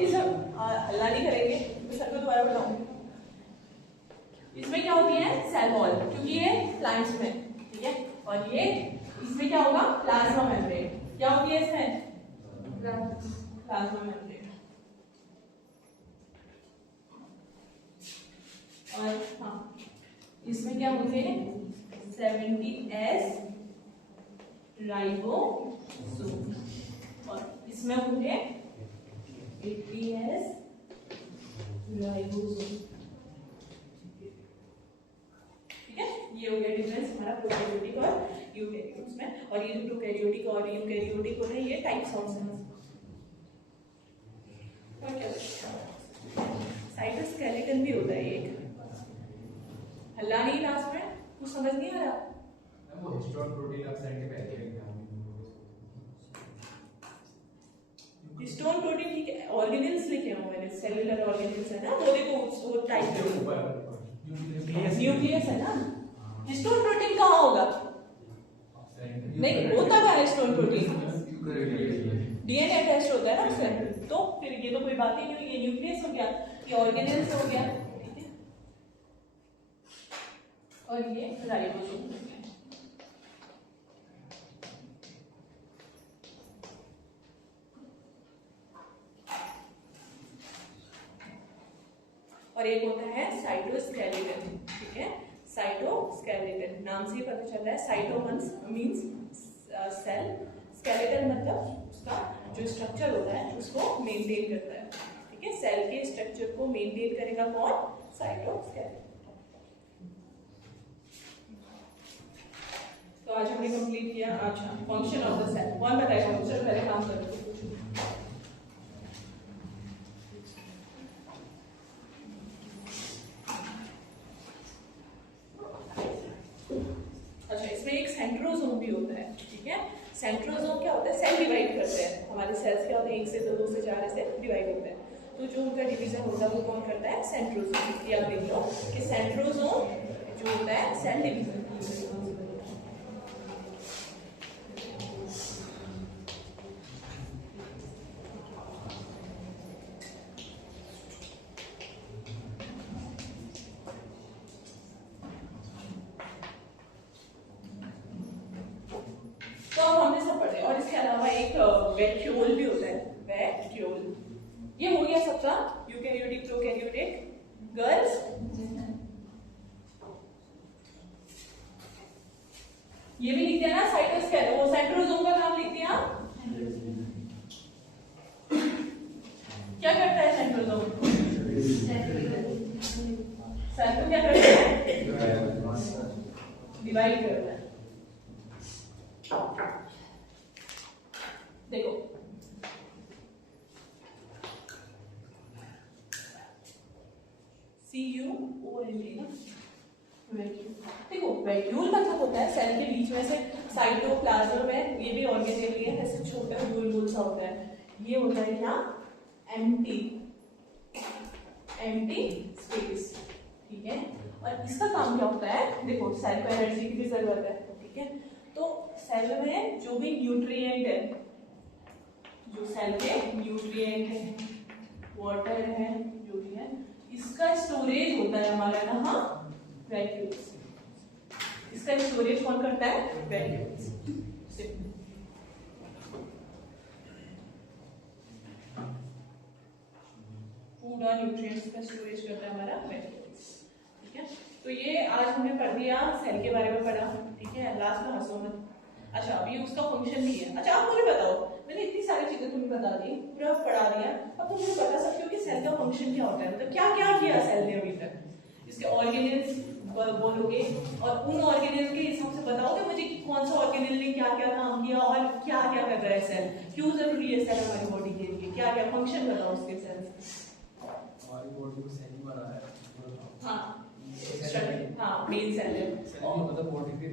इस हल्ला नहीं करेंगे, मैं सर को दोबारा बताऊंगी। इसमें क्या होती है सेल वॉल, क्योंकि ये प्लांट्स में, ठीक है। और ये इसमें क्या होगा प्लाज्मा मेम्ब्रेन, क्या होती है इसमें प्लाज्मा मेम्ब्रेन। और हाँ इसमें क्या होते हैं 70S राइबोसोम, और इसमें होंगे 80S राइबोसोम, ठीक है। ये हो गया डिफरेंस हमारा प्रोकैरियोटिक और यूकैरियोट्स में। और ये जो प्रोकैरियोटिक और यूकैरियोटिक होते हैं ये टाइप्स ऑफ सेल्स। और क्या साइटोस्केलेटन भी होता है एक, हल्ला नहीं लास्ट में, कुछ समझ नहीं आ रहा। वो हिस्टोन प्रोटीन आप साइड पे पहले हिस्टोन प्रोटीन ठीक है, ऑर्गेनेल्स लिखे हैं मैंने, सेलुलर ऑर्गेनेल्स है ना, वो देखो वो टाइप के ऊपर न्यूक्लियस है ना। हिस्टोन प्रोटीन कहाँ होगा, नहीं होता क्या हिस्टोन प्रोटीन, डीएनए अटैच होता है ना उसमें, तो फिर ये तो कोई बात ही नहीं हुई, ये न्यूक्लियस हो गया, ये ऑर्गेनेल्स हो गया, ठीक है। और ये राइबोसोम हो गया। और एक होता है साइटोस्केलेटन, ठीक है। साइटोस्केलेटन नाम से ही पता चल रहा है, साइटो मींस सेल, स्केलेटन मतलब उसका जो स्ट्रक्चर होता है उसको मेंटेन करता है, ठीक है। सेल के स्ट्रक्चर को मेंटेन करेगा कौन, साइटोस्केलेटन। तो आज हमने कंप्लीट किया। अच्छा फंक्शन ऑफ द सेल, कौन बताएगा मुझे, पहले काम करते हैं। अच्छा इसमें एक सेंट्रोसोम भी होता है, ठीक है। सेंट्रोसोम क्या होता है, सेल डिवाइड करते हैं, हमारे सेल्स क्या होते हैं 1 से 2, 2 से 4 ऐसे डिवाइड होते हैं, तो जो उनका डिवीजन होता है वो कौन करता है, सेंट्रोसोम। ये आप देख लो कि सेंट्रोसोम जो होता है सेल डिवीजन। तो अब हमने सब पढ़े, और इसके अलावा एक वैक्यूल भी होता है, वैक्यूल। ये हो गया सबका यूकैरियोटिक प्रोकैरियोटिक। गर्ल्स ये भी लिख दिया ना, साइटोस्केलेटन, वो सेंट्रोसोम का नाम लिख दिया। क्या करता है सेंट्रोसोम, सेल को क्या करता है, डिवाइड करता है। देखो CUOL ना, वैक्यूल। देखो वैक्यूल मतलब होता है सेल के बीच में से साइटोप्लाज्म में, ये भी ऑर्गेनेल ही है, ऐसे छोटा गोल गोल सा होता है, ये होता है क्या एम्प्टी स्पेस, ठीक है। और इसका काम क्या होता है, देखो सेल को एनर्जी की भी जरूरत है, ठीक है। तो सेल में जो भी न्यूट्रिएंट है, जो सेल के न्यूट्रिएंट है, वाटर है, जो भी है, इसका स्टोरेज होता है हमारा कहाँ, वैक्यूल्स। इसका स्टोरेज कौन करता है, वैक्यूल्स। फूड और न्यूट्रिएंट्स का स्टोरेज करता है हमारा वैक्यूल्स, ठीक है। तो ये आज हमने पढ़ दिया, सेल के बारे में पढ़ा, ठीक है। लास्ट में हंसो मत। अच्छा अभी उसका फंक्शन भी है। अच्छा आप मुझे बताओ, मैंने इतनी सारी चीजें तुम्हें बता दी, पूरा पढ़ा दिया, अब तुम मुझे बता सकते हो कि सेल का फंक्शन क्या होता है, मतलब क्या क्या किया सेल ने अभी तक, इसके ऑर्गेनेल्स बोलोगे, और उन ऑर्गेनेल के हिसाब से बताओगे मुझे कि कौन सा ऑर्गेनेल ने क्या क्या काम किया और क्या क्या कर रहा है सेल, क्यों जरूरी है सेल हमारी बॉडी के लिए, क्या क्या फंक्शन बताओ उसके सेल। हमारी बॉडी को सेल बना है, हाँ मेन सेल है, मतलब बॉडी के,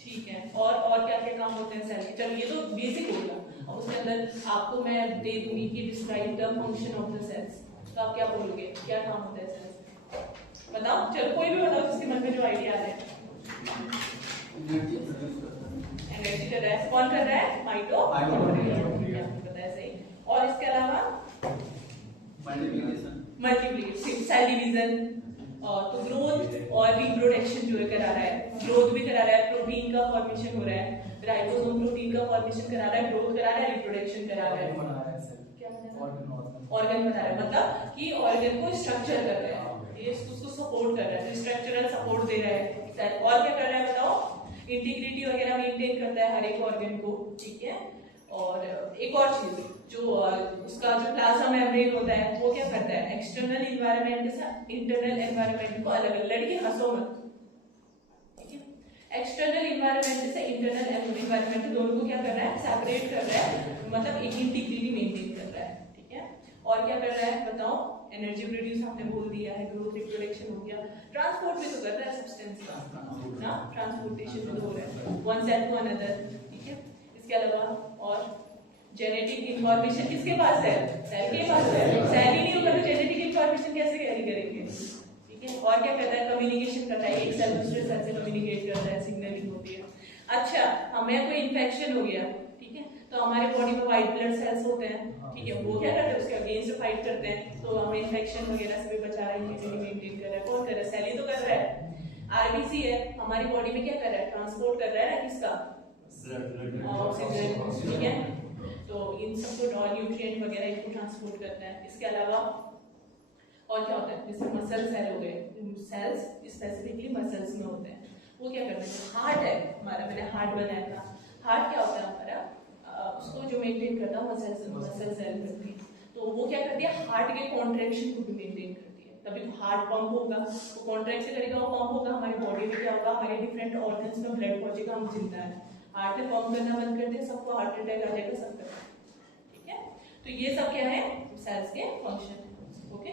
ठीक है। और क्या क्या काम होते हैं सेल के, चलो ये तो बेसिक होगा, और उसके अंदर आपको मैं दे दूंगी कि describe the function of the cells, तो आप क्या बोलोगे, क्या काम होता है सेल्स, बताओ। चलो कोई भी बताओ जिसके मन में जो आइडिया आ रहा है। एनर्जी कर रहा है, कौन कर रहा है, माइटोकॉन्ड्रिया, पता है सही। और इसके अलावा मल्टीप्लिकेशन, सेल डिवीजन, तो ग्रोथ और रिप्रोडक्शन जो है करा रहा है, ग्रोथ भी करा रहा है, प्रोटीन का फॉर्मेशन हो रहा है, राइबोसोम प्रोटीन का फॉर्मेशन करा रहा है, ग्रोथ करा रहा है, रिप्रोडक्शन करा रहा है, बना रहा है सेल, क्या बना रहा है? ऑर्गन ऑर्गन बना रहा है, मतलब कि ऑर्गन को स्ट्रक्चर कर रहा है, ये उसको सपोर्ट कर रहा है, स्ट्रक्चरल सपोर्ट दे रहा है सेल। और क्या कर रहा है बताओ? इंटीग्रिटी वगैरह मेंटेन करता है हर एक ऑर्गन को, ठीक है। और एक और चीज जो उसका जो प्लाज्मा मेम्ब्रेन होता है वो क्या करता है? एक्सटर्नल एनवायरनमेंट से इंटरनल एनवायरनमेंट को अलग अलग, लड़की हंसो मत, ठीक है। एक्सटर्नल एनवायरनमेंट से इंटरनल एनवायरनमेंट दोनों को क्या कर रहा है? सेपरेट कर रहा है, मतलब एक इंटीग्रिटी मेंटेन कर रहा है, ठीक है। और क्या कर रहा है बताओ? एनर्जी प्रोड्यूस आपने बोल दिया है, ग्रोथ रिप्रोडक्शन हो गया, ट्रांसपोर्ट भी तो कर रहा है सब्सटेंस का ना, ट्रांसपोर्टेशन भी तो हो रहा है वन सेल टू अनदर, ठीक है। इसके अलावा और जेनेटिक इंफॉर्मेशन किसके पास है? सेल के पास है। सेल ही नहीं होगा तो जेनेटिक इंफॉर्मेशन कैसे कैरी करेंगे, ठीक है। और क्या करता है? कम्युनिकेशन करता है, एक सेल दूसरे सेल से कम्युनिकेट करता है, सिग्नलिंग होती है। अच्छा, हमें कोई इन्फेक्शन हो गया, ठीक है, तो हमारे बॉडी में व्हाइट ब्लड सेल्स होते हैं, ठीक है, वो क्या करते हैं? उसके अगेंस्ट फाइट करते हैं, तो हमें इन्फेक्शन वगैरह से भी बचा रहा है, इम्यूनिटी मेंटेन कर रहा है। कौन कर रहा है? सेल ही तो कर रहा है। आरबीसी है हमारी बॉडी में, क्या कर रहा है? ट्रांसपोर्ट कर रहा है ना, किसका? ऑक्सीजन, ठीक है। तो इन सबको और न्यूट्रिएंट वगैरह इनको ट्रांसपोर्ट करता है। इसके अलावा और क्या होता है? जैसे मसल सेल हो गए, सेल्स स्पेसिफिकली मसल्स में होते हैं, वो क्या करते हैं? हार्ट है हमारा, मैंने हार्ट बनाया था। हार्ट क्या होता है हमारा? उसको जो मेंटेन करता है मसल सेल करती है, तो वो क्या करती है? हार्ट के कॉन्ट्रैक्शन को भी मेंटेन करती है, तभी तो हार्ट पंप होगा, वो कॉन्ट्रैक्ट से करेगा, वो पंप होगा, हमारी बॉडी में क्या होगा? हमारे डिफरेंट ऑर्गन्स में ब्लड पहुंचेगा, हम जिंदा है। हार्ट ने पंप करना बंद कर दिया, सबको हार्ट अटैक आ जाएगा, सब करना, ठीक है। तो ये सब क्या है? सेल्स के फंक्शन, ओके।